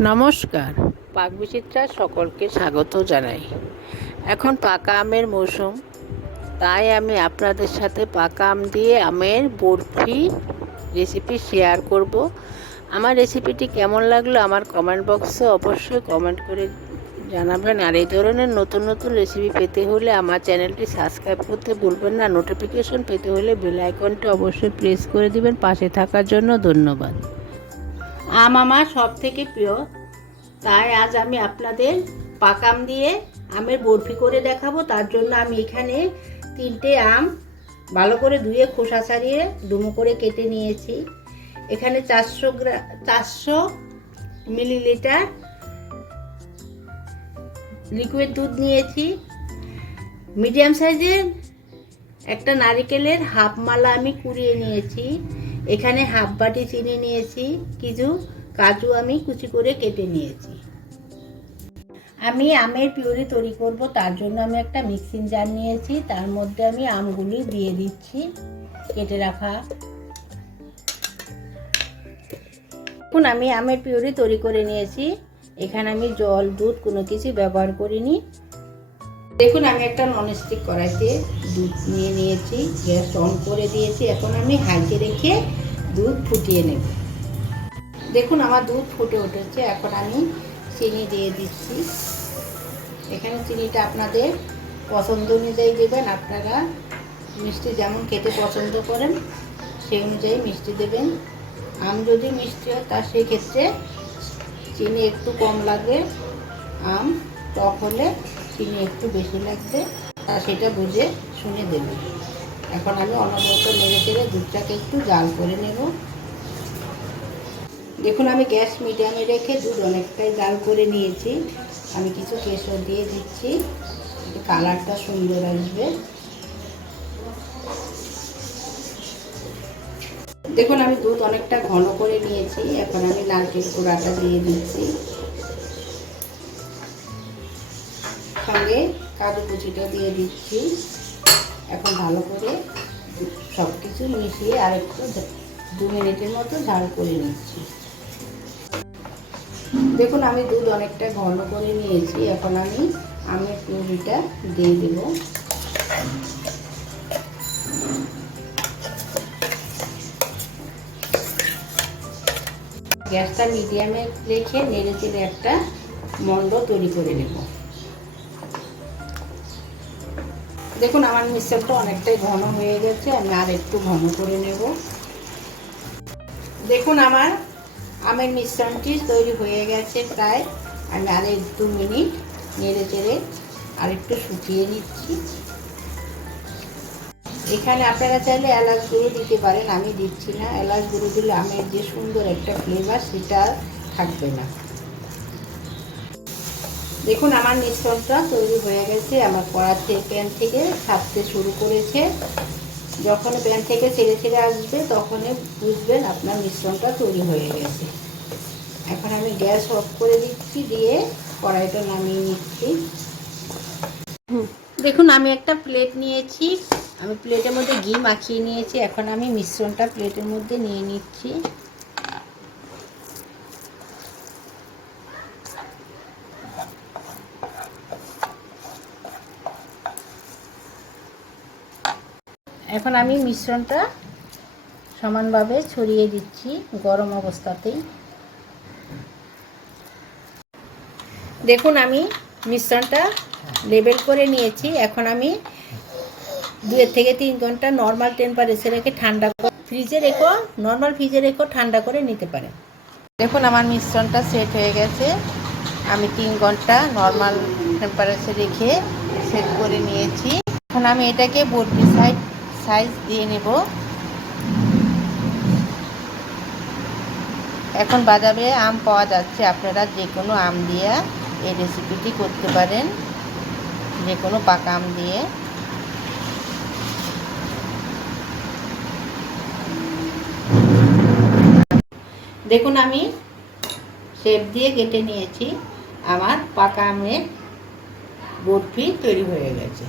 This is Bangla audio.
নমস্কার। পাক পাকবিচিত্রা সকলকে স্বাগত জানাই। এখন পাকা আমের মৌসুম, তাই আমি আপনাদের সাথে পাকা আম দিয়ে আমের বরফি রেসিপি শেয়ার করব। আমার রেসিপিটি কেমন লাগল আমার কমেন্ট বক্সে অবশ্যই কমেন্ট করে জানাবেন। আর এই ধরনের নতুন নতুন রেসিপি পেতে হলে আমার চ্যানেলটি সাবস্ক্রাইব করতে ভুলবেন না। নোটিফিকেশন পেতে হলে বেল আইকনটি অবশ্যই প্রেস করে দিবেন। পাশে থাকার জন্য ধন্যবাদ। আম আমার সব থেকে প্রিয়। তাই আজ আমি আপনাদের পাকাম দিয়ে আমের বরফি করে দেখাবো। তার জন্য আমি এখানে তিনটে আম ভালো করে ধুয়ে খোসা ছাড়িয়ে ডুমো করে কেটে নিয়েছি। এখানে চারশো গ্রা, চারশো মিলিলিটার লিকুইড দুধ নিয়েছি। মিডিয়াম সাইজের একটা নারিকেলের হাফ মালা আমি কুড়িয়ে নিয়েছি। এখানে হাফ বাটি চিনি নিয়েছি, কিছু কাজু আমি কুচি করে কেটে নিয়েছি। আমি আমের পিউরি তৈরি করব, তার জন্য আমি একটা মিক্সিং জার নিয়েছি, তার মধ্যে আমি আমগুলি দিয়ে দিচ্ছি, কেটে রাখা। এখন আমি আমের পিউরি তৈরি করে নিয়েছি, এখানে আমি জল, দুধ কোনো কিছু ব্যবহার করিনি। দেখুন, আমি একটা ননস্টিক কড়াইতে দুধ নিয়ে নিয়েছি গ্যাস অন করে দিয়েছি। এখন আমি হাইতে রেখে দুধ ফুটিয়ে নেব। দেখুন, আমার দুধ ফুটে উঠেছে। এখন আমি চিনি দিয়ে দিচ্ছি। এখানে চিনিটা আপনাদের পছন্দ অনুযায়ী দেবেন। আপনারা মিষ্টি যেমন খেতে পছন্দ করেন, সেই অনুযায়ী মিষ্টি দেবেন। আম যদি মিষ্টি হয়, তার সেই ক্ষেত্রে চিনি একটু কম লাগবে। আম টক হলে চিনি একটু বেশি লাগবে, তা সেটা বুঝে শুনে দেবেন এখন আমি অনবরত নেড়ে চেড়ে দুধটাকে একটু জাল করে নেব। দেখুন, আমি গ্যাস মিডিয়ামে রেখে দুধ অনেকটাই জাল করে নিয়েছি। আমি কিছু কেশর দিয়ে দিচ্ছি কালারটা সুন্দর আসবে। দেখুন, আমি দুধ অনেকটা ঘন করে নিয়েছি। এখন আমি নারকেল কোড়াটা দিয়ে দিচ্ছি। সঙ্গে কাজু কুচিটা দিয়ে দিচ্ছি। এখন ভালো করে সব কিছু মিশিয়ে আরেকটু দু মিনিটের মতো ঝাল করে নিচ্ছি। দেখুন, আমি দুধ অনেকটা ঘন করে নিয়েছি। এখন আমি আমের পিউরিটা দিয়ে দেব। গ্যাসটা মিডিয়ামে রেখে নেড়ে চেড়ে একটা মন্ড তৈরি করে নেব। দেখুন, আমার মিশ্রণটা অনেকটাই ঘন হয়ে গেছে, আমি আর একটু ঘন করে নেব। দেখুন, আমার আমের মিশ্রণটি তৈরি হয়ে গেছে প্রায়। আমি আর দু মিনিট নেড়ে চেড়ে আর একটু শুকিয়ে নিচ্ছি। এখানে আপনারা চাইলে এলাচ গুঁড়ো দিতে পারেন, আমি দিচ্ছি না। এলাচ গুঁড়ো দিলে আমের যে সুন্দর একটা ফ্লেভার সেটা থাকবে না। দেখুন, আমার মিশ্রণটা তৈরি হয়ে গেছে। আমার কড়া থেকে প্যান থেকে ছাড়তে শুরু করেছে। যখন প্যান থেকে ছেড়ে ছেড়ে আসবে, তখনই বুঝবেন আপনার মিশ্রণটা তৈরি হয়ে গেছে। এখন আমি গ্যাস অফ করে দিচ্ছি, দিয়ে কড়াইটা নামিয়ে নিচ্ছি। দেখুন, আমি একটা প্লেট নিয়েছি। আমি প্লেটের মধ্যে ঘি মাখিয়ে নিয়েছি। এখন আমি মিশ্রণটা প্লেটের মধ্যে নিয়ে নিচ্ছি। এখন আমি মিশ্রণটা সমানভাবে ছড়িয়ে দিচ্ছি গরম অবস্থাতেই। দেখুন, আমি মিশ্রণটা লেবেল করে নিয়েছি। এখন আমি দুয়ের থেকে তিন ঘণ্টা নর্মাল টেম্পারেচার রেখে ঠান্ডা ফ্রিজে রেখো নর্মাল ফ্রিজে রেখো, ঠান্ডা করে নিতে পারে। দেখুন, আমার মিশ্রণটা সেট হয়ে গেছে। আমি তিন ঘণ্টা নর্মাল টেম্পারেচার রেখে সেট করে নিয়েছি। এখন আমি এটাকে বর্তি সাইড সাইজ দিয়ে নেব। এখন বাজারে আম পাওয়া যাচ্ছে। আপনারা যে কোনো আম দিয়ে এই রেসিপিটি করতে পারেন। যে কোনো পাকা আম দিয়ে। দেখুন আমি শেপ দিয়ে কেটে নিয়েছি। আমার পাকা আমের বরফি তৈরি হয়ে গেছে।